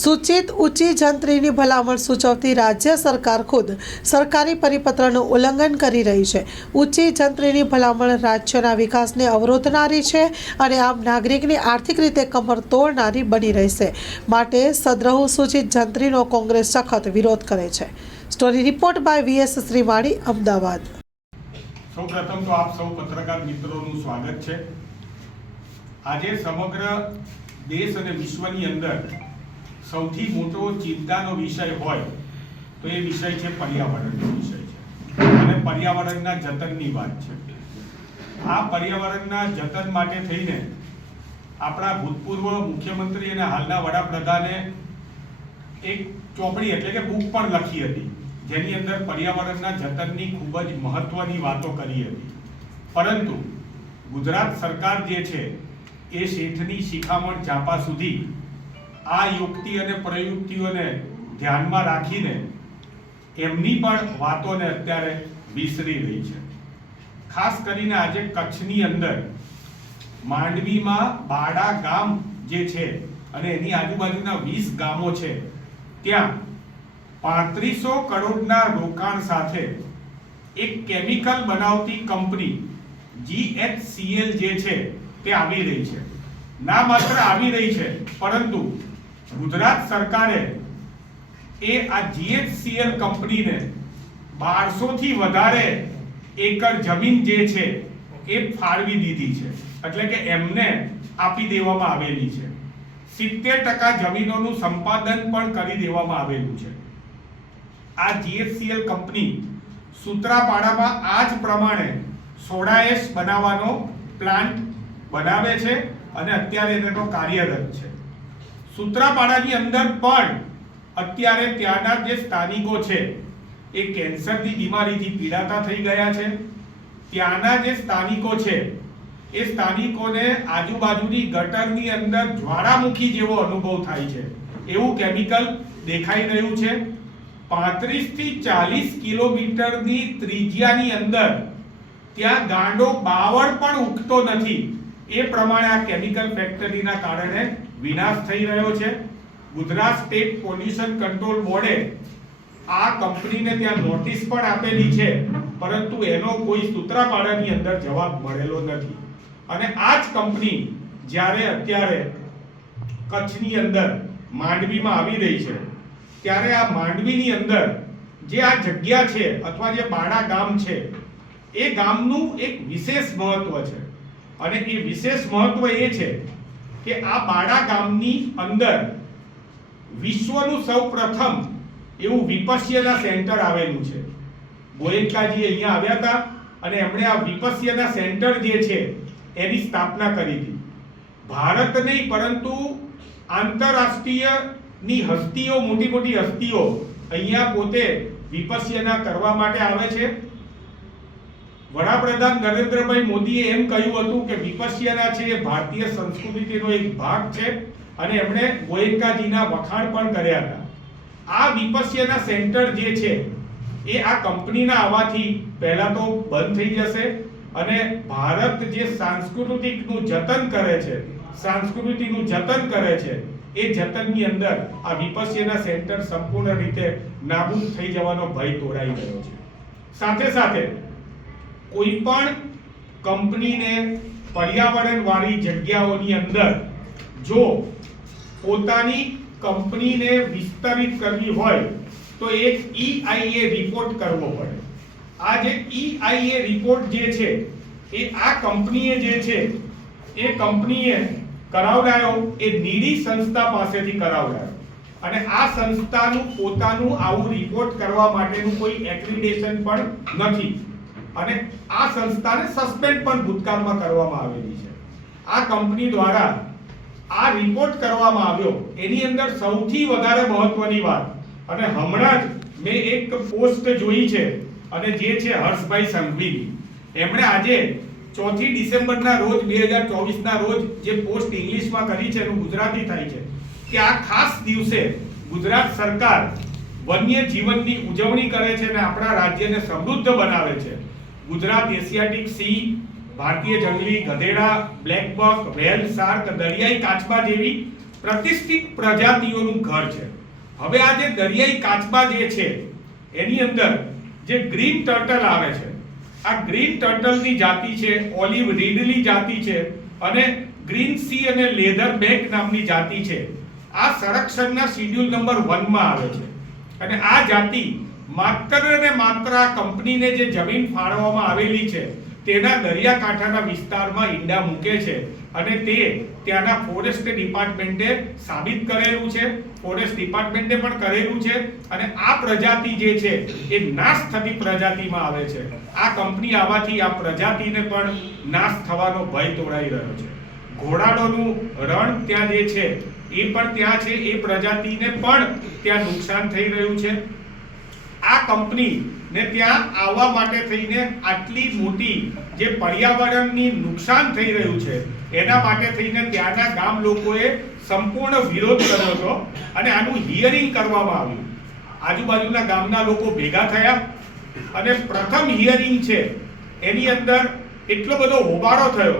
સૂચિત ઊંચી જંત્રીની ભલામણ સૂચવતી રાજ્ય સરકાર ખુદ સરકારી પરિપત્રનું ઉલ્લંઘન કરી રહી છે. ઊંચી જંત્રીની ભલામણ રાજ્યના વિકાસને અવરોધનારી છે અને આમ નાગરિકની આર્થિક રીતે કમર તોડનારી બની રહેશે. માટે સદ્રહુ સૂચિત જંત્રીનો કોંગ્રેસ સખત વિરોધ કરે છે. Story report by VS Shrivani Ahmedabad. સૌ તો આપ સૌ પત્રકાર મિત્રોનું સ્વાગત છે. આજે સમગ્ર દેશ અને વિશ્વની અંદર સૌથી મોટો ચિંતાનો વિષય હોય તો એ વિષય છે પર્યાવરણનો વિષય છે. અને પર્યાવરણના જતનની વાત છે. આ પર્યાવરણના જતન માટે થઈને આપણા ભૂતપૂર્વ મુખ્યમંત્રી અને હાલના વડાપ્રધાને એક ચોપડી એટલે કે બુક પણ લખી હતી, જેની અંદર પર્યાવરણના જતનની ખૂબ જ મહત્વની વાતો કરી હતી. પરંતુ ગુજરાત સરકાર જે છે, એ શેઠની શિખામણ ચાપા સુધી આ યુક્તિ અને પ્રયુક્તિઓને ધ્યાનમાં રાખીને એમની પણ વાતોને અત્યારે વિસરી રહી છે. ખાસ કરીને આજે કચ્છની અંદર માંડવીમાં બાડા ગામ જે છે અને એની આજુબાજુના વીસ ગામો છે, ત્યાં પાંત્રીસો કરોડના રોકાણ સાથે એક કેમિકલ બનાવતી કંપની જીએચસીએલ જે છે તે આવી રહી છે. ના માત્ર આવી રહી છે, પરંતુ ગુજરાત સરકારે એ આ જીએચસીએલ કંપનીને બારસો થી વધારે એકર જમીન જે છે, એ ફાળવી દીધી છે. એટલે કે એમને આપી દેવામાં આવેલી છે. સિત્તેર ટકા જમીનોનું સંપાદન પણ કરી દેવામાં આવેલું છે. આ જીએચસીએલ કંપની સૂત્રાપાડામાં આ જ પ્રમાણે સોડા એશ બનાવવાનો પ્લાન્ટ બનાવે છે અને અત્યારે એનો કાર્યરત છે. સૂત્રાપાડાની અંદર પણ અત્યારે ત્યાંના જે સ્થાનિકો છે, એ કેન્સરની બીમારીથી પીડાતા થઈ ગયા છે. ત્યાંના જે સ્થાનિકો છે, એ સ્થાનિકોને આજુબાજુની ગટરની અંદર જ્વાળામુખી જેવો અનુભવ થાય છે. એવું કેમિકલ દેખાઈ રહ્યું છે. પાંત્રીસથી ચાલીસ કિલોમીટરની ત્રિજ્યાની અંદર ત્યાં ગાંડો બાવળ પણ ઉગતો નથી. એ પ્રમાણે આ કેમિકલ ફેક્ટરીના કારણે વિનાશ થઈ રહ્યો છે. ગુજરાત સ્ટેટ પોલ્યુશન કંટ્રોલ બોર્ડે આ કંપનીને ત્યાં નોટિસ પણ આપેલી છે, પરંતુ એનો કોઈ સૂત્રાપાડાની અંદર જવાબ મળેલો નથી. અને આ જ કંપની જ્યારે અત્યારે કચ્છની અંદર માંડવીમાં આવી રહી છે, ત્યારે આ માંડવીની અંદર જે આ જગ્યા છે અથવા જે બાડા ગામ છે, એ ગામનું એક વિશેષ મહત્વ છે. અને એ વિશેષ મહત્વ એ છે કે આ બાડા ગામની અંદર વિશ્વનું સૌપ્રથમ એવું વિપસ્યના સેન્ટર આવેલું છે. ગોયંકાજી અહીંયા આવ્યા હતા અને એમણે આ વિપસ્યના સેન્ટર જે છે એની સ્થાપના કરી હતી. ભારત નહીં, પરંતુ આંતરરાષ્ટ્રીયની હસ્તીઓ, મોટી મોટી હસ્તીઓ અહીંયા પોતે વિપસ્યના કરવા માટે આવે છે. વડાપ્રધાન નરેન્દ્રભાઈ મોદીએ એમ કહ્યું હતું કે વિપસ્યના છે એ ભારતીય સંસ્કૃતિનો એક ભાગ છે અને એમણે ગોયંકાજીના વખાણ પણ કર્યા હતા. આ વિપસ્યના સેન્ટર જે છે, એ આ કંપનીના આવવાથી પહેલાં તો બંધ થઈ જશે અને ભારત જે સાંસ્કૃતિકનું જતન કરે છે સાંસ્કૃતિનું જતન કરે છે, એ જતનની અંદર આ વિપસ્યના સેન્ટર સંપૂર્ણ રીતે નાબૂદ થઈ જવાનો ભય તોડાઈ ગયો છે. સાથે સાથે કોઈ પણ કંપનીને પર્યાવરણવાળી જગ્યાઓની અંદર જો પોતાની કંપનીને વિસ્તરિત કરવી હોય, તો એક ઈઆઈએ રિપોર્ટ કરવો પડે. આ જે ઈઆઈએ રિપોર્ટ જે છે, એ આ કંપનીએ જે છે, એ કંપનીએ કરાવડાયો, એ નીડી સંસ્થા પાસેથી કરાવડાયો. અને આ સંસ્થાનું પોતાનું આવું રિપોર્ટ કરવા માટેનું કોઈ એક્રિડેશન પણ નથી. અને આ સંસ્થાને સસ્પેન્ડ પણ ભૂતકાળમાં કરવામાં આવેલી છે. આ કંપની દ્વારા આ રિપોર્ટ કરવામાં આવ્યો. એની અંદર સૌથી વધારે મહત્વની વાત, અને હમણાં જ મેં એક પોસ્ટ જોઈ છે, અને જે છે હર્ષભાઈ સંઘવીની. એમણે આજે ચોથી ડિસેમ્બરના રોજ, બે હજાર ચોવીસના રોજ જે પોસ્ટ ઇંગ્લિશમાં કરી છે, એનું ગુજરાતી થાય છે, કે આ ખાસ દિવસે ગુજરાત સરકાર વન્ય જીવનની ઉજવણી કરે છે અને આપણા રાજ્યને સમૃદ્ધ બનાવે છે. ગુજરાત એશિયાટિક સી, ભારતીય જંગલી ગધેડા, બ્લેક બક વેલ, શાર્ક, દરિયાઈ કાચબા જેવી પ્રતિષ્ઠિત પ્રજાતિઓનું ઘર છે. હવે આ જે દરિયાઈ કાચબા જે છે, એની અંદર જે ગ્રીન ટર્ટલ આવે છે, આ ગ્રીન ટર્ટલની જાતિ છે, ઓલિવ રીડલી જાતિ છે અને ગ્રીન સી અને લેધર બેક નામની જાતિ છે. આ સંરક્ષણના શિડ્યુલ નંબર વનમાં આવે છે. અને આ જાતિ માત્ર ને માત્ર આ કંપનીને જે જમીન ફાળવવામાં આવેલી છે, તેના દરિયાકાંઠાના વિસ્તારમાં ઈંડા મૂકે છે અને તે ત્યાંના ફોરેસ્ટ ડિપાર્ટમેન્ટે સાબિત કરેલું છે, ફોરેસ્ટ ડિપાર્ટમેન્ટે પણ કરેલું છે અને આ પ્રજાતિ જે છે, એ નાશ થતી પ્રજાતિમાં આવે છે. આ કંપની આવવાથી આ પ્રજાતિને પણ નાશ થવાનો ભય તોડાઈ રહ્યો છે. ઘોડાડોનું રણ ત્યાં જે છે, એ પણ ત્યાં છે, એ પ્રજાતિને પણ ત્યાં નુકસાન થઈ રહ્યું છે. આ કંપની ને ત્યાં આવવા માટે થઈને આટલી મોટી જે પર્યાવરણની નુકસાન થઈ રહ્યું છે, એના માટે થઈને ત્યાંના ગામ લોકોએ સંપૂર્ણ વિરોધ કર્યો હતો અને આનું હિયરિંગ કરવામાં આવ્યું. આજુબાજુના ગામના લોકો ભેગા થયા અને પ્રથમ હિયરિંગ છે, એની અંદર એટલો બધો હોબાળો થયો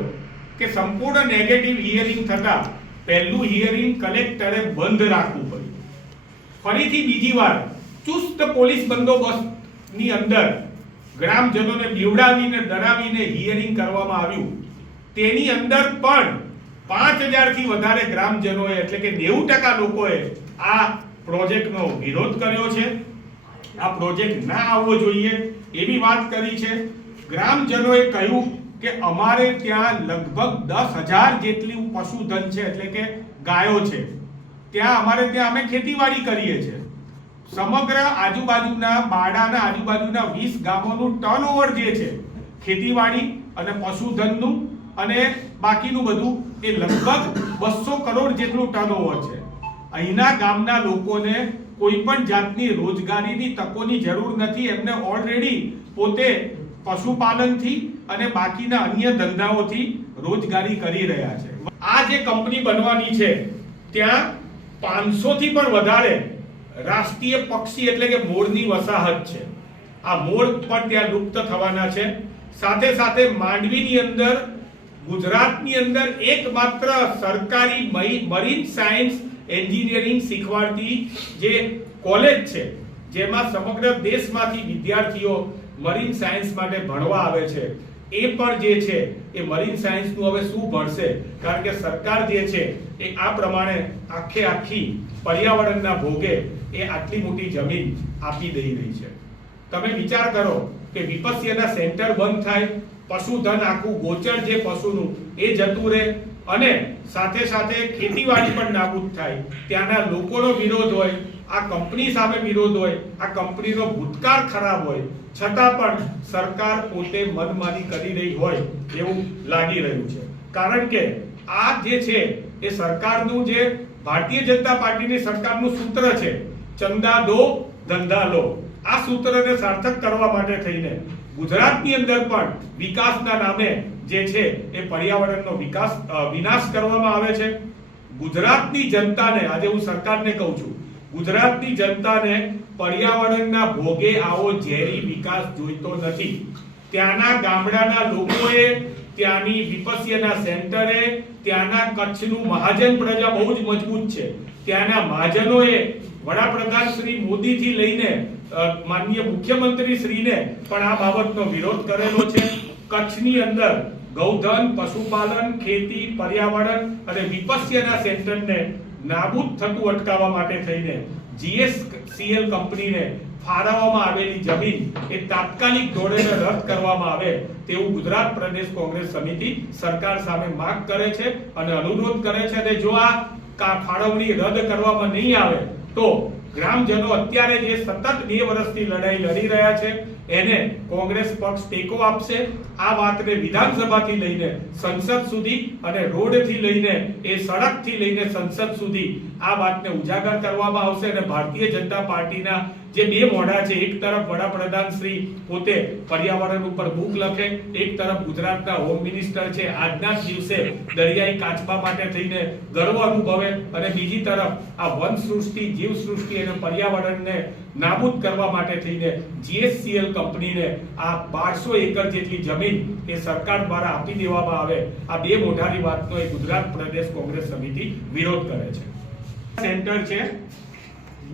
કે સંપૂર્ણ નેગેટિવ હિયરિંગ થતાં પહેલું હિયરિંગ કલેક્ટરે બંધ રાખવું પડ્યું. ફરીથી બીજી વાર ચુસ્ત પોલીસ બંદોબસ્તની અંદર ગ્રામજનોને બીવડાવીને, ડરાવીને હિયરિંગ કરવામાં આવ્યું. તેની અંદર પણ પાંચ હજારથી વધારે ગ્રામજનોએ, એટલે કે નેવું ટકા લોકોએ આ પ્રોજેક્ટનો વિરોધ કર્યો છે. આ પ્રોજેક્ટ ના આવવો જોઈએ. એવી વાત કરી છે. ગ્રામજનોએ કહ્યું કે અમારે ત્યાં લગભગ દસ હજાર જેટલી પશુધન છે, એટલે કે ગાયો છે. ત્યાં અમારે ત્યાં અમે ખેતીવાડી કરીએ છીએ. સમગ્ર આજુબાજુના બાડાના આજુબાજુના વીસ ગામોનું ટર્નઓવર જે છે, ખેતીવાડી અને પશુધનનું અને બાકીનું બધું એ લગભગ બસો કરોડ જેટલું ટર્નઓવર છે. અહીંના ગામના લોકોને કોઈ પણ જાતની રોજગારીની તકોની જરૂર નથી, એમને ઓલરેડી પોતે પશુપાલનથી અને બાકીના અન્ય ધંધાઓથી રોજગારી કરી રહ્યા છે. આ જે કંપની બનવાની છે, ત્યાં પાંચસો થી પણ વધારે રાષ્ટ્રીય પક્ષી એટલે કે મોરની વસાહત છે. આ મોર પણ ત્યાં લુપ્ત થવાના છે. સાથે સાથે માંડવીની અંદર, ગુજરાતની અંદર એકમાત્ર સરકારી મરીન સાયન્સ એન્જિનિયરિંગ શીખવાડતી જે કોલેજ છે, જેમાં સમગ્ર દેશમાંથી વિદ્યાર્થીઓ મરીન સાયન્સ માટે ભણવા આવે છે. એ પણ જે છે, એ મરીન સાયન્સનું હવે શું ભણશે? કારણ કે સરકાર જે છે, એ આ પ્રમાણે આખે આખી પર્યાવરણના ભોગે એ આટલી મોટી જમીન આપી દઈ રહી છે. તમે વિચાર કરો કે વિપસ્યના સેન્ટર બંધ થાય, પશુધન આખું ગોચર જે પશુનું, એ જતું રહે અને સાથે સાથે ખેતીવાડી પણ નાબૂદ થાય. ત્યાંના લોકોનો વિરોધ હોય, આ કંપની સામે વિરોધ હોય, આ કંપનીનો ભૂતકાળ ખરાબ હોય, છતાં પણ સરકાર પોતે મનમાની કરી રહી હોય એવું લાગી રહ્યું છે. કારણ કે આ જે છે, એ સરકારનું જે ભારતીય જનતા પાર્ટીની સરકારનું સૂત્ર છે, ચંદા દો ધંધા લો. આ સૂત્રને સાર્થક કરવા માટે થઈને ગુજરાતની અંદર પણ વિકાસના નામે જે છે એ પર્યાવરણનો વિકાસ વિનાશ કરવામાં આવે છે. ગુજરાતની જનતાને, આજે હું સરકારને કહું છું, ગુજરાતની જનતાને પર્યાવરણના ભોગે આવો ઝેરી વિકાસ જોઈતો નથી. ત્યાંના ગામડાના લોકોએ, ત્યાંની વિપસ્યના સેન્ટરે, ત્યાંના કચ્છનું મહાજન પ્રજા બહુ જ મજબૂત છે. ત્યાંના મહાજનોએ વડાપ્રધાન શ્રી મોદીથી લઈને અ, માનનીય મુખ્યમંત્રી શ્રીને પણ આ બાબતનો વિરોધ કરેલો છે. કચ્છની અંદર ગૌધન પશુપાલન ખેતી પર્યાવરણ અને વિપસ્યના સેન્ટરને નાબૂદ થતું અટકાવવા માટે થઈને જીએસસીએલ કંપનીને ફાળવવામાં આવેલી જમીન એ તાત્કાલિક ધોરણે રદ કરવામાં આવે તેવું ગુજરાત પ્રદેશ કોંગ્રેસ સમિતિ સરકાર સામે માંગ કરે છે અને અનુરોધ કરે છે. અને જો આ ફાળવણી રદ કરવામાં નહીં આવે તો ગ્રામજનો અત્યારે જે સતત બે વર્ષથી લડાઈ લડી રહ્યા છે, એને કોંગ્રેસ પક્ષ ટેકો આપશે. આ વાતને વિધાનસભાથી લઈને સંસદ સુધી અને રોડથી લઈને એ સડકથી લઈને સંસદ સુધી આ વાતને ઉજાગર કરવામાં આવશે અને ભારતીય જનતા પાર્ટીના જે બે મોઢા છે, એક તરફ વડાપ્રધાન શ્રી પોતે પર્યાવરણ ઉપર બુક લખે, એક તરફ ગુજરાતના હોમ મિનિસ્ટર છે. આજના દિવસે દરિયાઈ કાચબા માટે થઈને ગર્વ અનુભવે અને બીજી તરફ આ વન સૃષ્ટિ, જીવ સૃષ્ટિ અને પર્યાવરણને નાબૂદ કરવા માટે થઈને જીએસસીએલ કંપનીને આ બારસો એકર જેટલી જમીન એ સરકાર દ્વારા આપી દેવામાં આવે. આ બે મોઢાની વાતનો એ ગુજરાત પ્રદેશ કોંગ્રેસ સમિતિ વિરોધ કરે છે. સેન્ટર છે.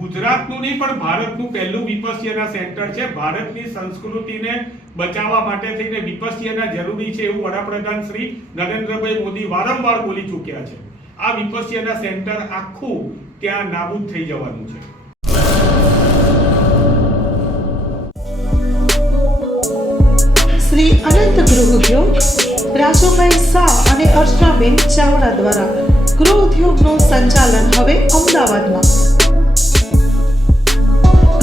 ગુજરાતનું નહીં, પણ ભારતનું પહેલું વિપસ્યના સેન્ટર છે. ભારતની સંસ્કૃતિને બચાવવા માટે થઈને વિપસ્યના જરૂરી છે એવું વડાપ્રધાન શ્રી નરેન્દ્રભાઈ મોદી વારંવાર બોલી ચૂક્યા છે. આ વિપસ્યના સેન્ટર આખું ત્યાં નાબૂદ થઈ જવાનું છે. શ્રી અનંત ગૃહ ઉદ્યોગ, રાજુભાઈ શાહ અને અર્ચનાબેન ચાવડા દ્વારા ગૃહ ઉદ્યોગનું સંચાલન હવે અમદાવાદમાં.